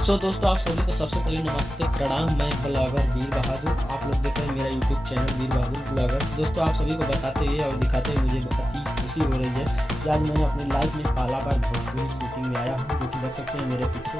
सो दोस्तों, आप सभी को सबसे पहले नमस्ते प्रणाम। मैं ब्लॉगर वीर बहादुर, आप लोग देख रहे हैं मेरा यूट्यूब चैनल वीर बहादुर ब्लॉगर। दोस्तों, आप सभी को बताते हुए और दिखाते हुए मुझे बहुत ही खुशी हो रही है कि आज मैंने अपनी लाइफ में पहला बार भोजपुरी शूटिंग में आया हूँ। जो कि देख सकते हैं मेरे पीछे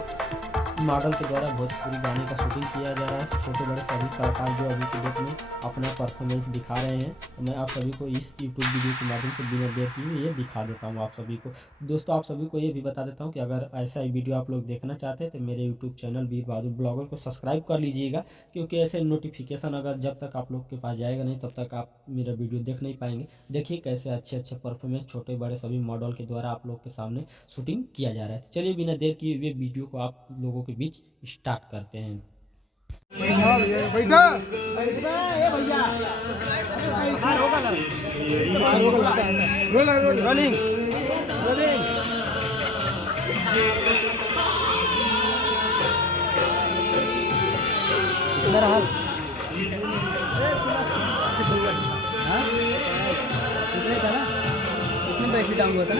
मॉडल के द्वारा भोजपुरी गाने का शूटिंग किया जा रहा है। छोटे बड़े सभी कलाकार जो अभी के डेट में अपना परफॉर्मेंस दिखा रहे हैं, तो मैं आप सभी को इस यूट्यूब वीडियो के माध्यम से बिना देर किए ये दिखा देता हूँ आप सभी को। दोस्तों, आप सभी को ये भी बता देता हूँ कि अगर ऐसा ही वीडियो आप लोग देखना चाहते हैं तो मेरे यूट्यूब चैनल वीर बहादुर ब्लॉगर को सब्सक्राइब कर लीजिएगा, क्योंकि ऐसे नोटिफिकेशन अगर जब तक आप लोग के पास जाएगा नहीं तब तक आप मेरा वीडियो देख नहीं पाएंगे। देखिए कैसे अच्छे अच्छे परफॉर्मेंस छोटे बड़े सभी मॉडल के द्वारा आप लोग के सामने शूटिंग किया जा रहा है। चलिए बिना देर किए हुए वीडियो को आप लोगों के बीच स्टार्ट करते हैं। बैठा बैठना ए भैया रोलिंग रोलिंग इधर हाल हाँ कितने का ना कितने पैसे डाउन हुआ था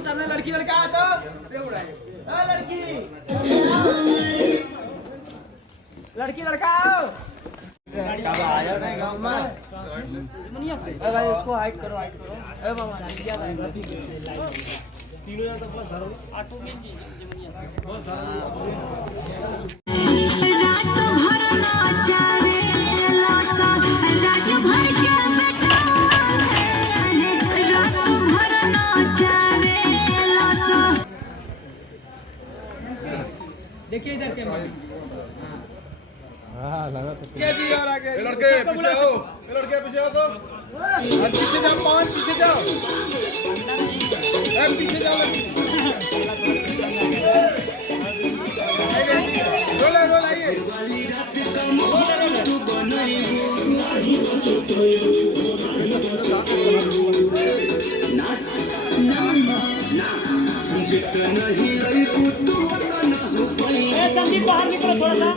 सामने लड़की लड़का तो लड़की लड़की लड़का कब आया नहीं गांव में से अरे उसको हाइड करो ए बाबा क्या है तीनों यार तो प्लस धरो ऑटो में जी बहुत देखिए इधर के हां लगा तो के जी और आगे लड़के पीछे आओ तो पीछे जाओ पान पीछे जाओ पीछे जाओ रोल आइए संदीप बाहर निकलो थोड़ा सा